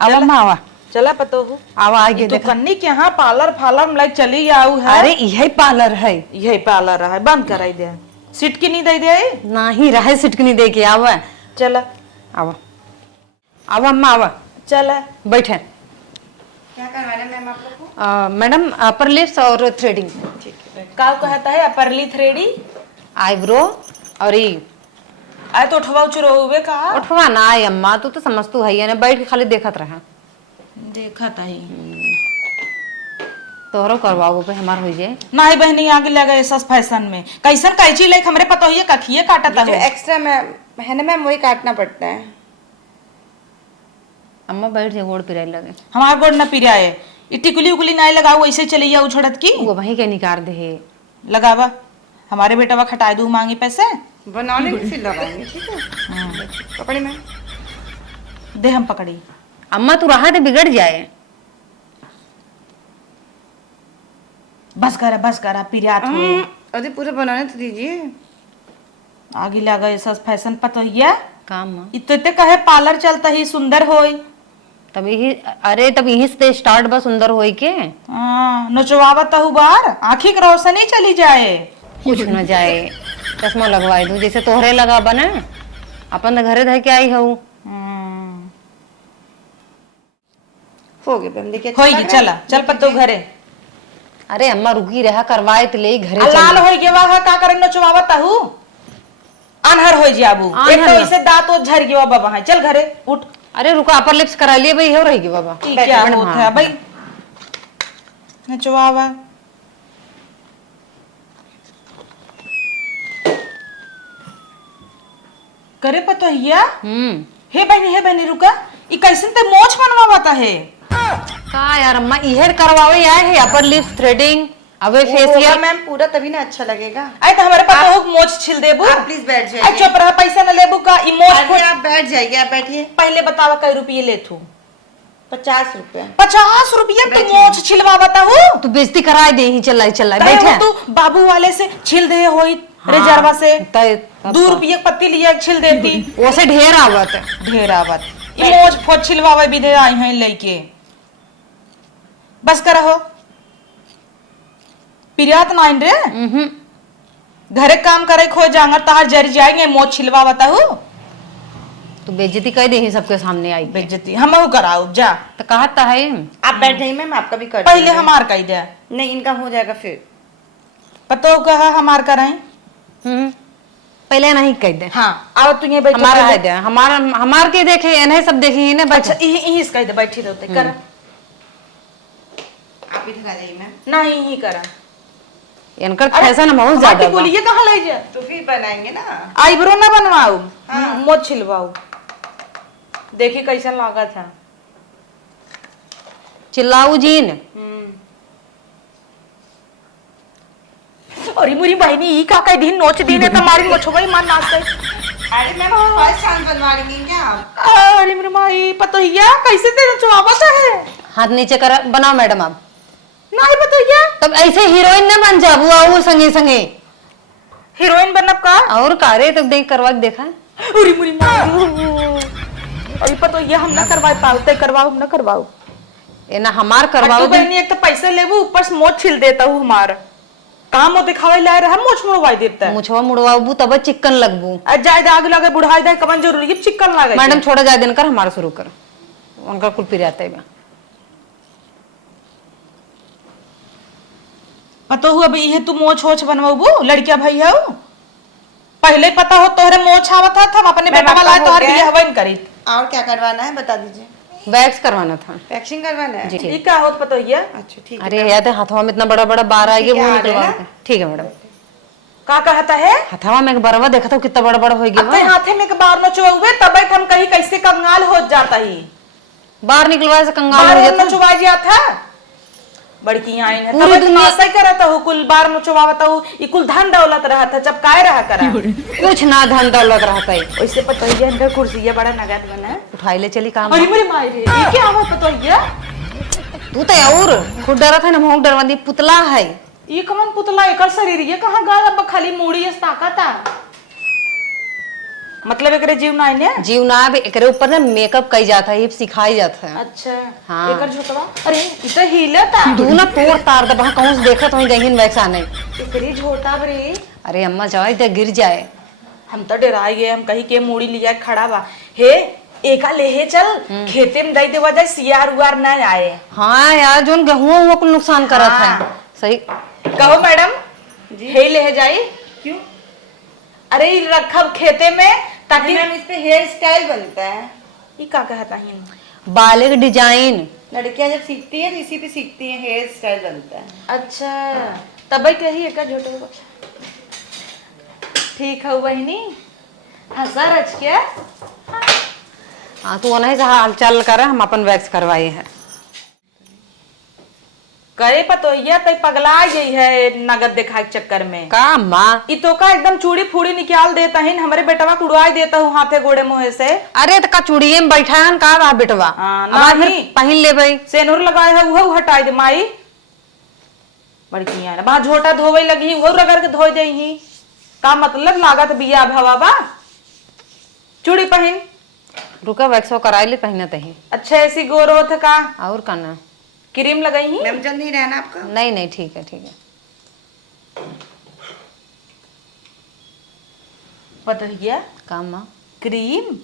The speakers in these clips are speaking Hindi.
आवा माँ आवा चला पतो हो आवा आगे तो देखा। कन्नी के यहाँ पार्लर फार्लर में लाइक चली आऊ है। अरे यही पार्लर है। यही पार्लर है, बंद कराई दे। सीट की नहीं दे दे नहीं रहे सिटकनी दे के आवा। चला आवा आवा अम्मा आवा चला बैठे। क्या करवाना है मैम आप लोग को? मैडम अपर लिप्स और थ्रेडिंग, ठीक है। का कहता है अपरली थ्रेडी आईब्रो और ये आए तो उठवा चुरो हुए कहा उठवा ना आई अम्मा, तू तो समझ तू है ही ना, बैठ के खाली देखत रहा। देखा था ही तोहरो करवाओ पे हमार हो जाए। नहीं बहनी आगे लगा ऐसा फैशन में कैसन कैची लाइक हमरे पता होइए कखिए काटता जो हो। एक्स्ट्रा मैम है ना मैम वही काटना पड़ता है। अम्मा बैठ जाए, गोड़ पिराई लगे। हमार गोड़ न पिराए टिकुली उकुली नहीं लगाओ ऐसे चली जाओ छोड़त की वो वही के निकाल दे लगावा। हमारे बेटा खटाई दू मांगी पैसे बनाने में फिर लगाएंगे, ठीक है। पकड़ी मैम, दे हम पकड़ी। अम्मा तू रहा दे बिगड़ जाए। बस करा पिरात हो अरे पूरे बनाने तो दीजिए। आगे लगा ऐसा फैशन पता होइए काम इतने कहे पार्लर चलता ही सुंदर होई। तब यही, अरे तब यही से स्टार्ट बस सुंदर होई के नचवावत हूँ बार आँखी की रोशनी चली जाए कुछ न जाए। चश्मा लगवाई दू जैसे तोहरे लगा बना, अपन घरे धर के आई हूँ। हो गया मैम, देखिए अच्छा होगी लग रहा है? चला चल पत्तो घरे। अरे अम्मा रुकी रहा करवाए तो ले घरे लाल हो गया वह का करे नचवावत हूँ अनहर हो जाबू एक तो ऐसे दांत वो झर गया बाबा है चल घरे उठ। अरे रुका अपर लिप्स करा लिए भाई, हो रहेगी बाबा। क्या होता है भाई नचवावा। करे पतो हिया हे बहनी रुका ई कैसे ते मोछ बनवाता है का यार अम्मा इहेर करवावे आए है अपर लिप्स थ्रेडिंग अबे होगा फेशियल। मैम पूरा तभी ना अच्छा लगेगा। आई तो हमारे पतो हो मोछ छिल देबू। आप प्लीज बैठ आई जाइए। चुप रहा पैसा न लेबू का ई मोछ अरे आप बैठ जाइए, आप बैठिए। पहले बतावा कई रुपये ले तू 50 रुपए। 50 रुपये तू मोछ छिलवा बताहू तू बेइज्जती कराए दे ही चलाई बैठे बैठे तू बाबू वाले से छिल दे होई रिजर्वा से 2 रुपये पत्ती लिया छिल देती ओसे ढेर आवत। ढेर आवत ई मोछ फोट छिलवावे विधे आई हैं लइके। बस करहो पिरियात नाइन रे घरे काम करे खो जांगर तार जरी जाएंगे मोछ छिलवा बताहू। तू बेइज्जती कर दे ही सबके सामने आई के। बेइज्जती हमहू कराऊ जा तो कहता है आप बैठ जाइए मैम, आपका भी कर पहले देंगे। हमार कही दे नहीं इनका हो जाएगा फिर। पतो कहा हमार कराई पहले नहीं कह दे। हाँ आओ तू ये बैठ हमारा है दे हमार के देखे इन्हें सब देखी ने अच्छा यही कह दे बैठी रहते कर आप इधर आ जाइए मैम। नहीं ही करा इनका फैशन बहुत ज्यादा बा। बोलिए कहाँ ले जा तो फिर बनाएंगे ना। आईब्रो ना बनवाऊ मोछ छिलवाऊ देखी कैसा लगा था। चिल्लाऊ जीन अरे मुरी बहनी ई का कई दिन नोच दिन है तुम्हारी मछुआई मान नाच गई। अरे मैम फर्स्ट चांस बनवा लेंगे क्या आप? अरे मेरी माई पतो हिया कैसे तेरे चुआवत है। हाथ नीचे कर बनाओ मैडम आप। नहीं पतो हिया तब ऐसे हीरोइन ना बन जाबू आओ संगे संगे। हीरोइन बनब का और कारे तब देख करवा के देखा। अरे मुरी माई अरे पतो हिया हम ना करवाए पालते करवाओ हम ना करवाओ ये ना हमार करवाओ तू बहनी एक तो पैसे लेबू ऊपर से मोछ छिल देता हूँ हमार काम वो दिखावे ला रहा मोछ मुड़वाई देता है। मुछवा मुड़वाबू तब चिकन लगबू। जाए दाग लगे बुढ़ाई दे कवन जरूरी है चिकन लागे। मैडम छोड़ा जाए दिन कर हमारा शुरू कर उनका कुल पी जाता है। पतो हुआ अभी ये तू मोछ होछ बनवाबू लड़किया भाई है पहले पता हो तोहरे मोछ आवत था हम अपने बेटा वाला तोहर बियाह हवन करी। और क्या करवाना है बता दीजिए। वैक्स करवाना था। वैक्सिंग करवाना है? जी ये क्या होत पतो हिया अच्छा ठीक है। अरे याद है हथवा में इतना बड़ा बड़ा बार आएगा वो ठीक है, निकलवा आ के। ठीक है मैडम। का कहता है हथवा में एक बरवा देखा था कितना बड़ा बड़ा हो गया अपने हाथे में एक बार नचवावे तब हम कहीं कैसे कंगाल हो जाता ही बाहर निकलवाए से कंगाल हो बार जाता। नचवा जाता बड़की आइन है पूरी तब दुनिया- ऐसा ही करता हूँ कुल बार नचवावता हूँ ये कुल धन दौलत रहा था जब काय रहा करा कुछ ना धन दौलत रहता है। वैसे पतो हिया इनका कुर्सी ये बड़ा नगद बना है। उठाई ले चली काम। अरे मेरी माई रे ये क्या हुआ पतो हिया तू तो और खुद डरा था ना मुंह डरवा दी पुतला है। ये कमन पुतला एकर शरीर ये कहाँ गया अब खाली मूड़ी ताकत मतलब एकरे जीव ना ने। जीव ना एकरे ऊपर ना मेकअप कई जाता है, ये सिखाई जाता है। अच्छा हाँ। एकर झोटवा अरे इ त हिलता। तू ना तोड़ तार दे वहां कौन से देखत हो गहीन वैक्स आने। एकरी झोटा बरे। अरे अम्मा जाओ इधर गिर जाए। हम तो डराई गए, हम कहीं के मूड़ी लिया खड़ा बा। हे एका लेहे चल खेते में दई देवा जाए, सियार उआर ना आए। हाँ यार जोन गेहूं वो को नुकसान करत है। सही कहो मैडम हे लेहे जाई। क्यों? अरे इ रखब खेते में ताकि मैम इस पे हेयर स्टाइल बनता है। ये का कहता है? बाले के डिजाइन। लड़कियां जब सीखती है तो इसी पे सीखती है, हेयर स्टाइल बनता है। अच्छा तब कही एक झोटे को ठीक है बहनी हंसा रच क्या। हाँ तू नहीं से हाल चाल कर, हम अपन वैक्स करवाए हैं। करे पतो ये तो पगला गई है नगद दिखाए के चक्कर में। का अम्मा इ तो का एकदम चूड़ी फूड़ी निकाल देता है, हमारे बेटवा को उड़वा देता हूँ हाथे गोड़े मुँहे से। अरे तो का चूड़िए में बैठा है का रहा बेटवा। हाँ, अब फिर नहीं। पहन ले भाई। सेनुर लगाए है वो हटाई दे माई बड़की है वहां झोटा धोवे लगी वो रगड़ के धो दे ही का मतलब लागत बिया भवा बा। चूड़ी पहन रुका वैक्सो कराई ले पहनत ही। अच्छा ऐसी गोर होत का और का ना क्रीम लगाई ही। मैम जल्द नहीं रहना आपका। नहीं नहीं ठीक है ठीक है। पता गया का अम्मा। क्रीम।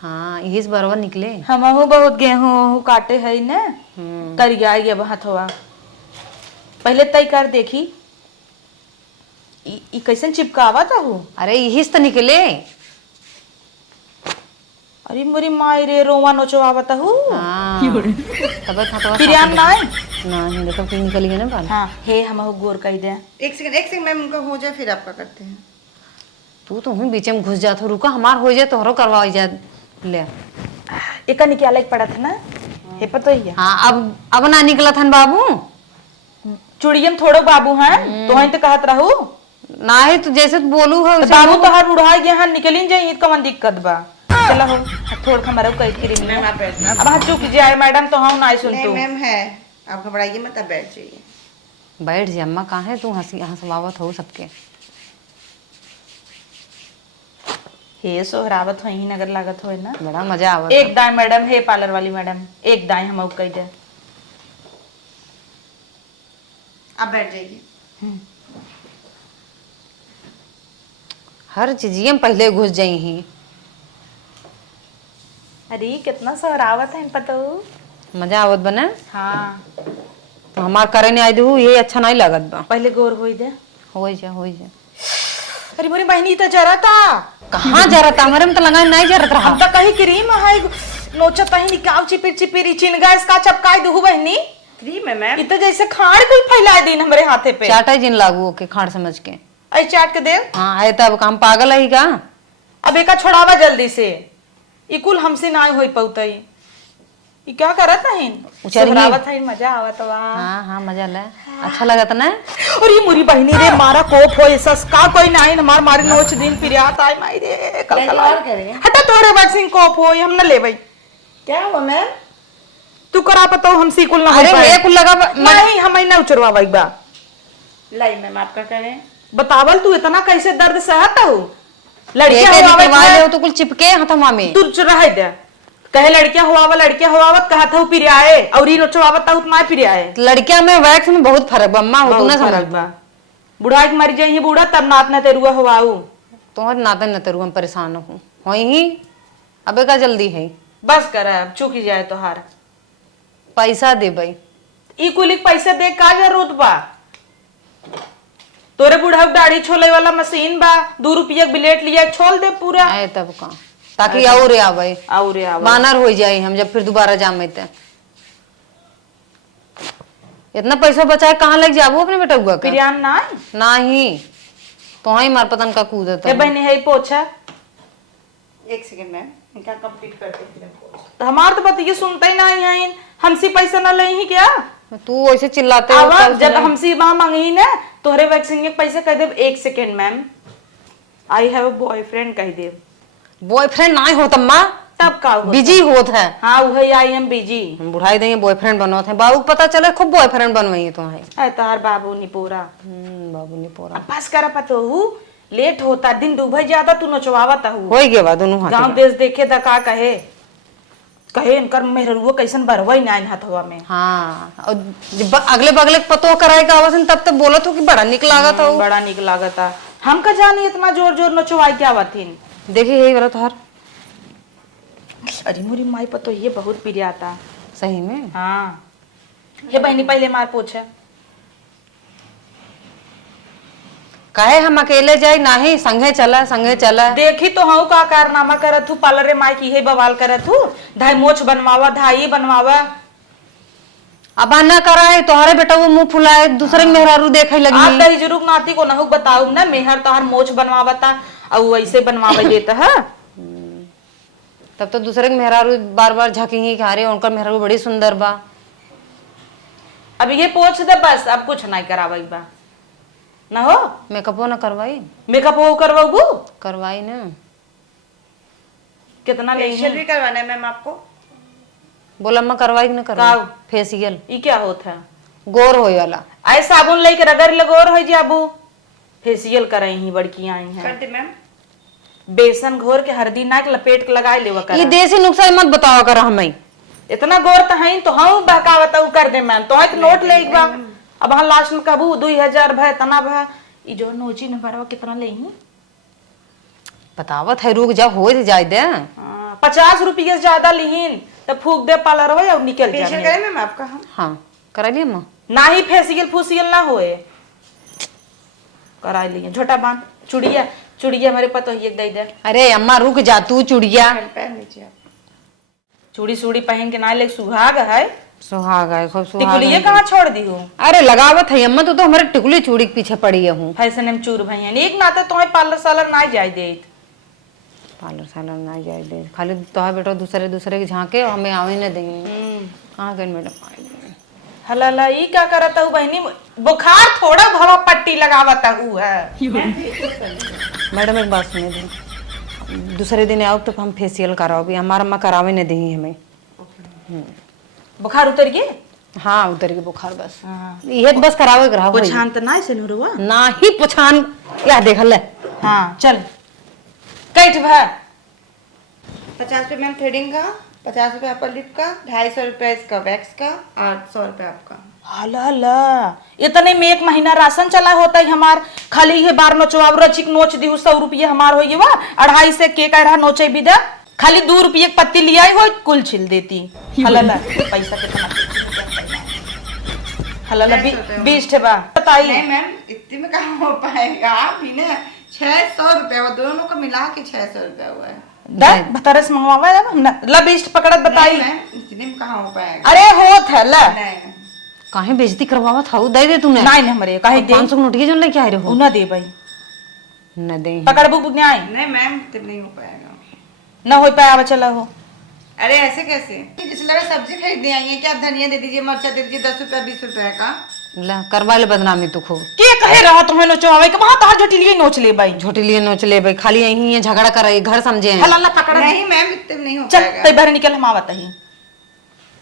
हाँ इस बरबर निकले। हम बहुत गेहूं काटे है न कर गया बात हुआ पहले तय कर देखी ई कैसे चिपकावा था हूँ। अरे यही तो निकले। अरे मेरी माई रे रोवा नोचवावा था हूँ। हाँ तब खतवा बिरयान ना नहीं देखो कि निकल गया ना बाल। हाँ हे हम गोर कह दे। एक सेकंड मैम उनका हो जाए फिर आपका करते हैं। तू तो हूँ बीच में घुस जाता रुका हमार हो जाए तोहरो करवा जा ले। एक निकाले पड़ा था ना हे पता ही है। हाँ अब ना निकला था बाबू। चुड़ियम थोड़ो बाबू हैं तो वहीं तो कहत रहू ना ही तो जैसे तू बोलू है तो वैसे बाबू तो हर उड़ा गया हां निकलिन जाई कौन दिक्कत बा। चला हो थोड़ खमरा कह क्रीम मैम आप बैठ अब हाथ चुक जाए मैडम तो हम ना सुन नहीं तू। मैम है, आप घबराइए मत, आप बैठ जाइए। बैठ जा अम्मा कहाँ है तू हंसी हंसवावत हो सबके। हे सोहरावत हो ही नगर लागत हो ना बड़ा मजा आवत। एक दाएं मैडम हे पार्लर वाली मैडम एक दाएं हम कह दे। आप बैठ जाइए। हर चीजिए में पहले घुस जाई ही। अरे कितना सोहरावत है पता हो। मजा आवत बना। हाँ तो हमार करे नहीं आई दू ये अच्छा नहीं लागत बा। पहले गोर होई दे। हो जा। अरे मेरी बहनी तो जरा था कहाँ जरत हमारे में तो लगा नहीं जरत रहा। हम तो कहीं क्रीम है नोचत ही निकाव चिपिर चिपिर चिनगा इसका चपकाई दू बहनी। क्रीम है मैम। इ तो जैसे खाड़ कोई फैला दिन हमारे हाथे पे चाटा जिन लागू के खाड़ समझ के। ऐ चाट के दे। हाँ आए तब काम पागल है का। अब एका छोड़ावा जल्दी से ई कुल हमसे ना होई पौतई ई क्या करत है उचरिए। सोहरावत है मजा आवत बा। हाँ मजा ले अच्छा लगत ना। और ये मुरी बहनी रे मारा कोप हो सस का कोई नहीं हमार मारे नोच दिन फिर आता है माई रे कल कल और करें। हटा तोरे वैक्सीन कोप हो हम न लेबई। क्या हुआ मैम? तू करा पतो हम सी कुल ना अरे होई एक लगा नहीं हम ना उचरवाई बा। लाई मैम आपका करें। बतावल तू इतना कैसे दर्द सहत हो। एक लड़कियां निकलवा हुआवत ले तो कुल चिपके हथवा में। तू रह दे कहे लड़कियां हुआवत कहा था फिर आए और ई नोचवावत ता उतना फिर आए। लड़किया में वैक्स में बहुत फर्क बा अम्मा हो तू ना समझ बा। बुढ़ाई के मर जाई बूढ़ा तब नात न तेरुआ हुआऊ। तोहर नाते न तेरू हम परेशान हो होई ही अबे का जल्दी है। बस कर अब चुक ही जाए तोहार पैसा दे भाई। ई कुलिक पैसे दे का जरूरत बा। तोरे बुढ़ा दाढ़ी छोले वाला मशीन बा 2 रुपया ब्लेड लिया छोल दे पूरा। आए तब का ताकि और आवे और बानर हो जाए हम जब फिर दोबारा जामे ते। इतना पैसा बचाए कहाँ लग जाबो अपने बेटा हुआ का बिरयान ना नहीं तो ही मार पतन का कूदत ए बहनी है पोछा। एक सेकंड मैम इनका कंप्लीट करते फिर हम पोछ। तो हमार तो बतिये सुनता ही नहीं है हमसे पैसा ना ले ही क्या। तू ऐसे चिल्लाते हो आवा जब हमसे वहां मांगी ना तोहरे वैक्सीन के पैसे कह दे। 1 second ma'am I have a boyfriend कह दे। बॉयफ्रेंड नहीं होता माँ तब का होता? बिजी होत है। हाँ वही आई एम बिजी। हम बुढ़ाई देंगे बॉयफ्रेंड बनवत है बाबू पता चले खूब बॉयफ्रेंड बनवाई तो है। है तार बाबू नी पूरा बाबू ने पोरा अब बस कर पतो हूँ लेट होता दिन डूबे ज्यादा तू नचवावत हूँ हो गया बा दोनों हाथ गांव देश देखे दा का कहे कहे इनकर मेहरुआ कैसन बरवई ना हथवा में हाँ और जब अगले बगले के पतो कराए का आवाज तब तक बोलत हो कि बड़ा निक लागत हो। बड़ा निक लागता हम का जानी इतना जोर जोर नचवाई क्या बातिन। देखिए यही वाला तोहर अरे मोरी माई पतो ये बहुत प्रिय आता। सही में। हाँ ये बहनी पहले मार पूछे काहे हम अकेले जाए नाही संगे चला देखी तो हूँ का कारनामा करत हूँ पार्लरे माई की है बवाल करत हूँ धाई मोछ बनवावा धाई बनवावा अब ना कराए तोहरे बेटा वो मुंह फुलाए दूसरे के मेहरारू देखे आप लगी। दही जरूर नाती को नहु बताऊ ना मेहर तोहर मोछ बनवावता और ऐसे बनवावे देता है। तब तो दूसरे के मेहरारू बार बार झाकेंगे कि अरे उनका मेहरारू बड़ी सुंदर बा। अब ये पूछ दे बस अब कुछ नहीं करावाई बा ना हो मेकअपो ना करवाई। मेकअप वो करवाबू करवाई ना कितना फेशियल लेंगे भी करवाना है मैम आपको। बोला मैं करवाई कि ना करवाई। काऊ? फेशियल ये क्या होता है गोर होए वाला आए साबुन लेके रगड़ लगोर हो जाबू फेशियल कराई ही बड़की आई कर हैं दे मैम। बेसन घोर के हल्दी नाक लपेट के लगाए लेवा ये कर देसी नुस्खा मत बताओ कर हमें। इतना गोर तो है तो हम बहकावत हूँ कर दे मैम तो एक नोट ले एक बार अब हाँ लास्ट में कबू 2000 भय तना भय ई जो नोची न भरवा कितना ले ही बतावत है रुक जा हो जाए दे। 50 रुपये से ज्यादा लिहीन तब फूक दे पार्लर हो और निकल फेशियल जाए करें मैम आपका हम। हाँ करा लिया माँ। ना ही फेसियल फूसियल ना होए करा लिए छोटा बांध चुड़िया चुड़िया हमारे पतो ही एक दे दे अरे अम्मा रुक जा तू चुड़िया पहन लीजिए आप। चूड़ी सूड़ी पहन के ना ले सुहाग है सुहाग है खूब सुहाग टिकुलिए है। कहाँ छोड़ दी हूँ अरे लगावत है अम्मा तो हमारे टिकुली चूड़ी के पीछे पड़ी है हूँ। फैशन में चूर भैया एक नाते तुम्हें पार्लर सालर ना जाए दे पार्लर सालर ना जाए दे खाली तोहर बेटा दूसरे दूसरे के झांके और हमें आवे न देंगे। कहाँ गए मैडम। हला ई क्या करता हूँ बहनी बुखार थोड़ा भवा पट्टी लगावता हूँ है मैडम एक बात सुनिए दी दूसरे दिन आओ तो हम फेशियल कराओ भी हमारा अम्मा करावे न देंगी हमें। बुखार उतर गए हाँ उतर के बुखार बस ये बस करावे करा कुछ शांत ना से नुरवा ना ही पुछान या देखल ले। हाँ चल कैठ भर 50 रुपये मैम थ्रेडिंग का, 50 रुपये अपर लिप का, 250 रुपये इसका वैक्स का और 100 रुपये आपका। हला इतने में एक महीना राशन चला होता है हमार खाली ये बार नोचवाब रचिक नोच दी 100 रुपये हमार हो वा 250 से के कह रहा नोचे भी दे खाली 2 रुपये की पत्ती लिया हो कुल छिल देती हला पैसा कितना हला 20 ठेबा बताइए नहीं मैम इतने में कहाँ हो पाएगा आप भी ना 600 रुपये वो दोनों को मिला के 600 रुपये हुआ है। बतरस मंगवावा ला 20 पकड़त बताई मैम इतने में कहाँ हो पाएगा। अरे होत है ला नहीं काहे बेइज्जती करवावा था दे दे तूने नहीं हमरे काहे दे 500 नोट के जो लेके आए रहो उना दे भाई न दे पकड़ बुक न्याय नहीं मैम इतने नहीं हो पाएगा। न हो पाया चला हो अरे ऐसे कैसे जिस लगे सब्जी खरीदने आई है कि आप धनिया दे दीजिए मिर्चा दे दीजिए 10 रुपया 20 रुपए का। ला करवा ले बदनामी तू खूब के कहे रहा तुम्हें नोचवावे के वहां तार झोटी लिए नोच ले भाई झोटी लिए नोच ले भाई खाली यही है झगड़ा कर रही घर समझे हैं। हला पकड़ नहीं मैम इतने में नहीं हो चल पाएगा। तई बाहर निकल हम आवत ही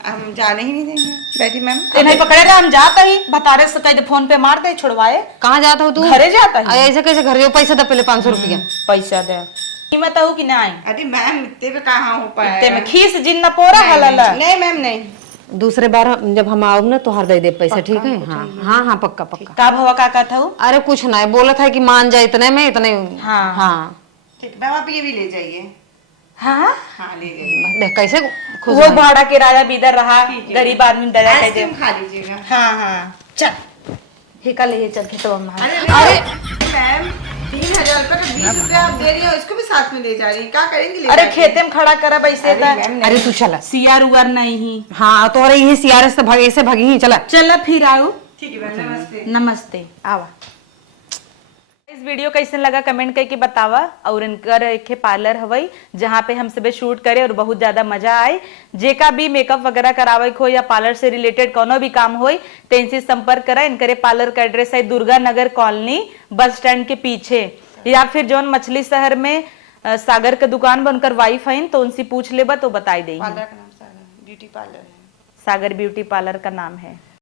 हम जाने ही नहीं देंगे बैठी मैम। ते नहीं पकड़े रे हम जाता ही बतारे से कह दे फोन पे मार दे छुड़वाए कहाँ जाता हो तू घरे जाता है ऐसे कैसे घर जो पैसा दे पहले 500 रुपया पैसा दे कीमत हो कि नहीं अरे मैम इतने में कहाँ हो पाएगा। ते में खीस जिन न पोरा हला नहीं मैम नहीं। दूसरे बार जब हम आओ ना तो हर दे दे पैसे ठीक है। हाँ हाँ हाँ पक्का पक्का। का भवा का कहता हूँ अरे कुछ ना बोला था कि मान जाए इतने में इतने। हाँ। हाँ ठीक मैम आप ये भी ले जाइए। हाँ हाँ ले जाइए। देख कैसे खुश वो भाड़ा किराया भी इधर रहा गरीब आदमी दया कह दे आइसक्रीम खा लीजिएगा। हाँ हाँ चल हिका ले चल खेतवा में अरे मैम 3000 रुपये का 20 रुपये आप दे रही हो इसको भी साथ में ले जा रही है क्या करेंगे ले अरे जाके? खेते में खड़ा करा ऐसे अरे तू चला सियार उगर नहीं ही हाँ तो अरे यही सियारे से भागे ऐसे भागी ही चला चला फिर आओ ठीक है मैम नमस्ते। नमस्ते आवा इस वीडियो कैसे लगा कमेंट करके बतावा और इनकर एक पार्लर हवई जहाँ पे हम सबे शूट करे और बहुत ज्यादा मजा आए जेका भी मेकअप वगैरह करावे हो या पार्लर से रिलेटेड कोनो भी काम हो तो इनसे संपर्क करा इनकरे पार्लर का एड्रेस है दुर्गा नगर कॉलोनी बस स्टैंड के पीछे या फिर जौन मछली शहर में सागर के दुकान में उनकर वाइफ है तो उनसे पूछ लेबा तो बताई देंगे पार्लर का नाम सागर ब्यूटी पार्लर है। सागर ब्यूटी पार्लर का नाम है।